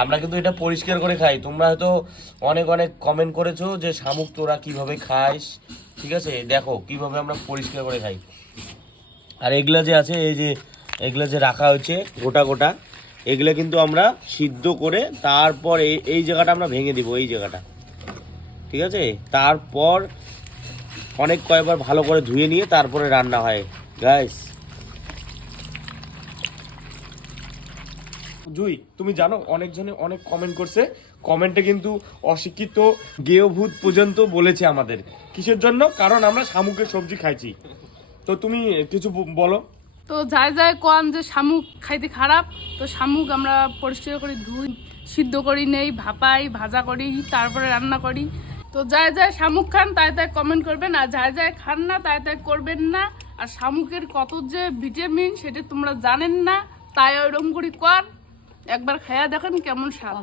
আমরা কিন্তু এটা পরিষ্কার করে খাই। তোমরা হয়তো অনেক অনেক কমেন্ট করেছো যে শামুক তোরা কিভাবে খাইস, ঠিক আছে? দেখো কিভাবে আমরা পরিষ্কার করে খাই। আর এগুলা যে আছে, এই যে এগুলা যে রাখা হয়েছে গোটা গোটা, এগুলো কিন্তু আমরা সিদ্ধ করে তারপর এই জায়গাটা আমরা ভেঙে দিব, এই জায়গাটা, ঠিক আছে? তারপর অনেক কয়েকবার ভালো করে ধুয়ে নিয়ে তারপরে রান্না হয় গাইস। জুই, তুমি জানো অনেকজনে অনেক কমেন্ট করছে, কমেন্টে কিন্তু অশিক্ষিত গেয়ভূত পর্যন্ত বলেছে আমাদের, কিসের জন্য? কারণ আমরা শামুকের সবজি খাইছি। তো তুমি কিছু বলো। তো যায় যায় কোন যে শামুক খাইতে খারাপ, তো শামুক আমরা পরিষ্কার করে ধুই, সিদ্ধ করি, নেই ভাপাই, ভাজা করি, তারপরে রান্না করি। তো যায় যায় শামুক খান তাই তাই কমেন্ট করবেন, আর যায় যায় খান না তাই তাই করবেন না। আর শামুকের কত যে ভিটামিন সেটা তোমরা জানেন না, তাই ওইরকম করে কর, একবার খাইয়া দেখেন কেমন স্বাদ।